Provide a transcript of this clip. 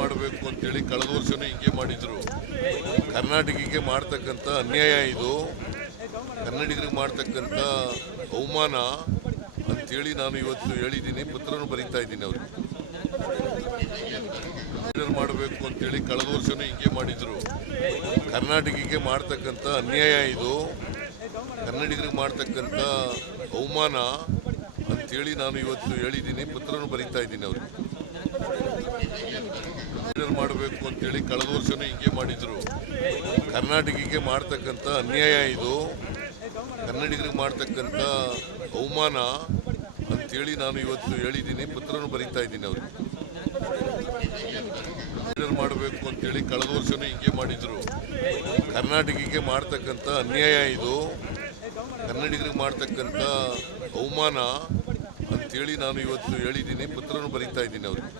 ಮಾಡಬೇಕು ಅಂತೇಳಿ ಕಳೆದ ವರ್ಷನೂ ಹಿಂಗೆ ಮಾಡಿದ್ರು. ಕರ್ನಾಟಕಕ್ಕೆ ಮಾಡ್ತಕ್ಕಂಥ ಅನ್ಯಾಯ ಇದು. ಕನ್ನಡಿಗರಿಗೆ ಮಾಡ್ತಕ್ಕಂಥ ಅವಮಾನ ಅಂತೇಳಿ ನಾನು ಇವತ್ತು ಹೇಳಿದ್ದೀನಿ, ಪತ್ರನೂ ಬರೀತಾ ಇದ್ದೀನಿ ಅವ್ರಿಗೆ. ಮಾಡಬೇಕು ಅಂತೇಳಿ ಕಳೆದ ವರ್ಷನೂ ಹಿಂಗೆ ಮಾಡಿದ್ರು. ಕರ್ನಾಟಕಕ್ಕೆ ಮಾಡ್ತಕ್ಕಂಥ ಅನ್ಯಾಯ ಇದು. ಕನ್ನಡಿಗರಿಗೆ ಮಾಡ್ತಕ್ಕಂಥ ಅವಮಾನ ಅಂತೇಳಿ ನಾನು ಇವತ್ತು ಹೇಳಿದ್ದೀನಿ, ಪತ್ರನೂ ಬರೀತಾ ಇದ್ದೀನಿ ಅವ್ರಿಗೆ. ಮಾಡಬೇಕು ಅಂತೇಳಿ ಕಳೆದ ವರ್ಷನೂ ಹಿಂಗೆ ಮಾಡಿದ್ರು. ಕರ್ನಾಟಕಕ್ಕೆ ಮಾಡ್ತಕ್ಕಂಥ ಅನ್ಯಾಯ ಇದು. ಕನ್ನಡಿಗರಿಗೆ ಮಾಡ್ತಕ್ಕಂಥ ಅವಮಾನ ಅಂತೇಳಿ ನಾನು ಇವತ್ತು ಹೇಳಿದ್ದೀನಿ, ಪತ್ರನೂ ಬರೀತಾ ಇದ್ದೀನಿ ಅವರು ಮಾಡಬೇಕು ಅಂತೇಳಿ ಕಳೆದ ವರ್ಷನೂ ಹಿಂಗೆ ಮಾಡಿದ್ರು. ಕರ್ನಾಟಕಕ್ಕೆ ಮಾಡ್ತಕ್ಕಂಥ ಅನ್ಯಾಯ ಇದು. ಕನ್ನಡಿಗರಿಗೆ ಮಾಡ್ತಕ್ಕಂಥ ಅವಮಾನ ಅಂತೇಳಿ ನಾನು ಇವತ್ತು ಹೇಳಿದ್ದೀನಿ, ಪತ್ರನೂ ಬರೀತಾ ಇದ್ದೀನಿ ಅವ್ರಿಗೆ.